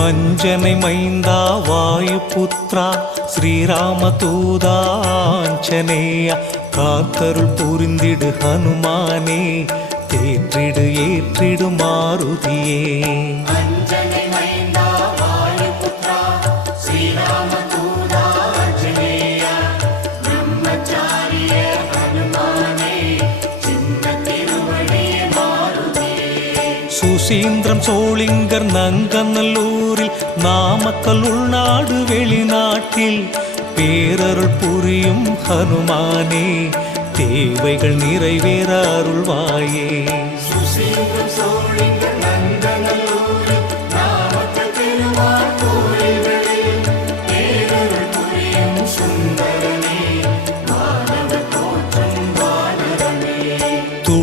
அஞ்சனை மைந்தா வாயு புத்ரா ஸ்ரீராம தூதாஞ்சனேயா காத்தருள் புரிந்திடு ஹனுமானே தேற்றிடு ஏற்றிடு மாருதியே. சுசீந்திரம் சோளிங்கர் நங்கநல்லூரில் நாமக்கல் உள்நாடு வெளிநாட்டில். பேரருள் புரியும் ஹனுமானே தேவைகள் நிறைவேற அருள்வாயே.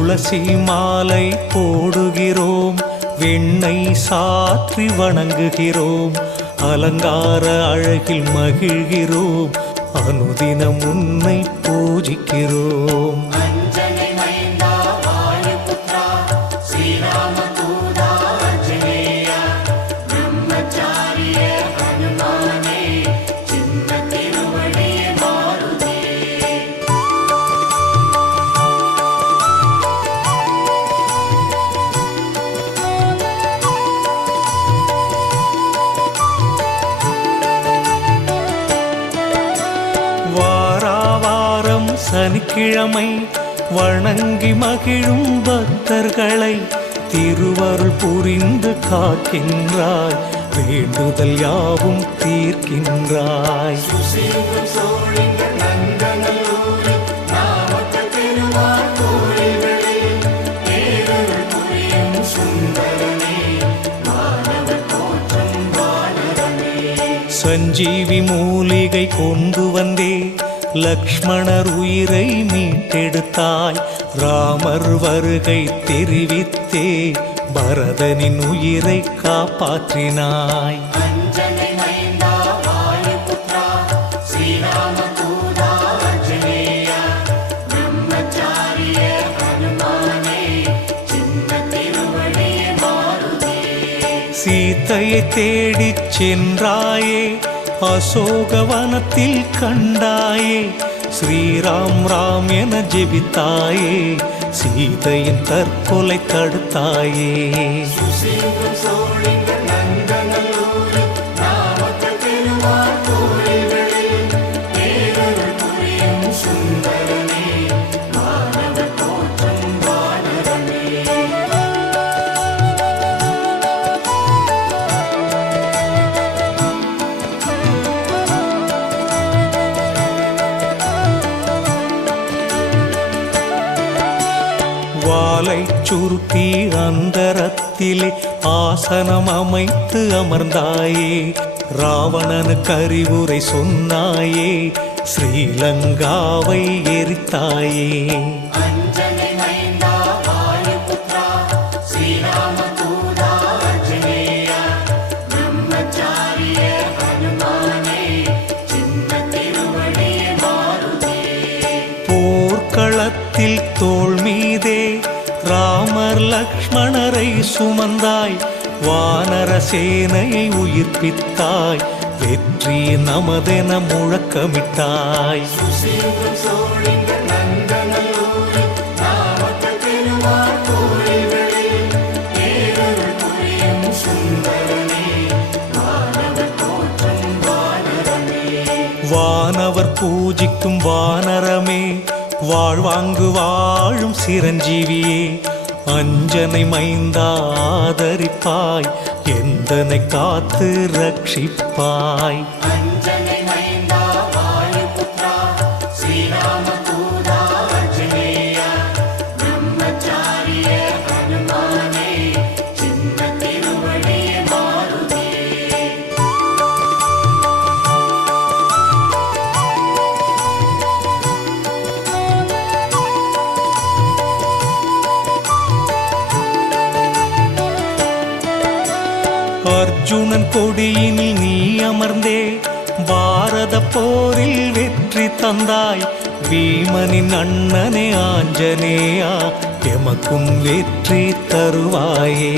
துளசி மாலை போடுகிறோம் வெண்ணெய் சாற்றி வணங்குகிறோம் அலங்கார அழகில் மகிழ்கிறோம் அனுதினம் உன்னை பூஜிக்கிறோம். சனிக்கிழமை வணங்கி மகிழும் பக்தர்களை திருவருள் புரிந்து காக்கின்றாய். வேண்டுதல் யாவும் தீர்க்கின்றாய். சஞ்சீவி மூலிகை கொண்டு வந்தே லக்ஷ்மணர் உயிரை மீட்டெடுத்தாய். ராமர் வருகை தெரிவித்தே பரதனின் உயிரை காப்பாற்றினாய். சீத்தையை தேடிச் சென்றாயே அசோகவனத்தில் கண்டாயே ஸ்ரீராம் ராம் என ஜெபித்தாயே சீதையின் தற்கொலை தடுத்தாயே வாலை சுருத்தி அந்தரத்திலே ஆசனம் அமைத்து அமர்ந்தாயே. ராவணனுக்கு அறிவுரை சொன்னாயே. ஸ்ரீலங்காவை எரித்தாயே. சுமந்தாய். வானர சேனையை உயிர்ப்பித்தாய். வெற்றி நமதென முழக்கமிட்டாய். வானவர் பூஜிக்கும் வானரமே வாழ்வாங்கு வாழும் சிரஞ்சீவியே அஞ்சனை மைந்தா ஆதரிப்பாய் எந்தனை காத்து ரட்சிப்பாய். அஞ்சனை அர்ஜுனன் கொடியினில் நீ அமர்ந்தே பாரத போரில் வெற்றி தந்தாய். பீமனின் அண்ணனே ஆஞ்சனேயா எமக்கும் வெற்றி தருவாயே.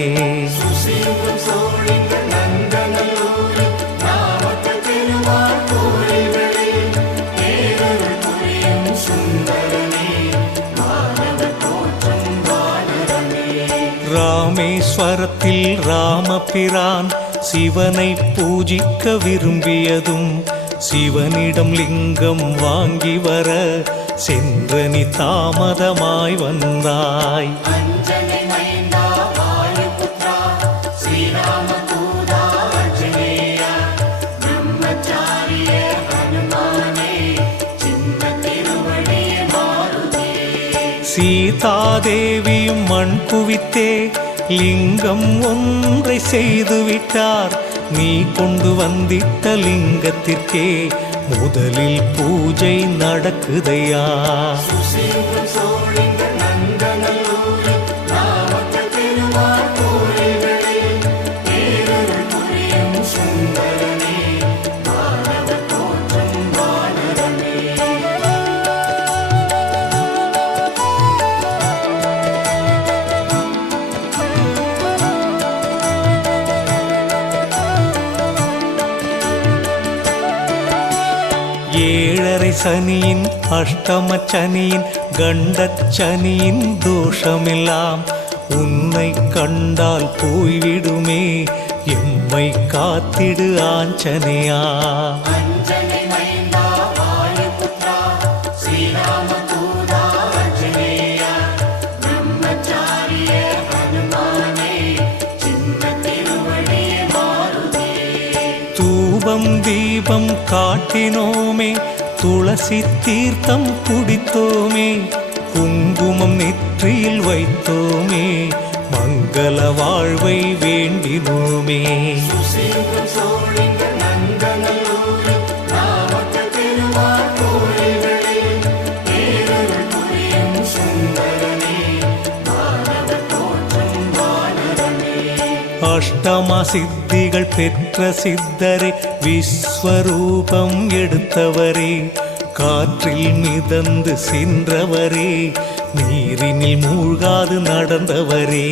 ஸ்வரத்தில் ராமபிரான் சிவனை பூஜிக்க விரும்பியதும் சிவனிடம் லிங்கம் வாங்கி வர சென்றனி தாமதமாய் வந்தாய். சீதாதேவியும் மண் குவித்தே லிங்கம் ஒன்றை செய்து விட்டார். நீ கொண்டு வந்திட்ட லிங்கத்திற்கே முதலில் பூஜை நடக்குதையா? சனியின் அஷ்டம சனியின் கண்டச் சனியின் தோஷமெல்லாம் உன்னை கண்டால் போய்விடுமே. எம்மை காத்திடு ஆஞ்சனையா தூபம் தீபம் காட்டினோமே. துளசி தீர்த்தம் குடித்தோமே குங்குமம் நெற்றியில் வைத்தோமே மங்கள வாழ்வை வேண்டினோமே. அஷ்டமா சித்திகள் பெற்ற சித்தரே விஸ்வரூபம் எடுத்தவரே காற்றில் மிதந்து சென்றவரே நீரினில் மூழ்காது நடந்தவரே.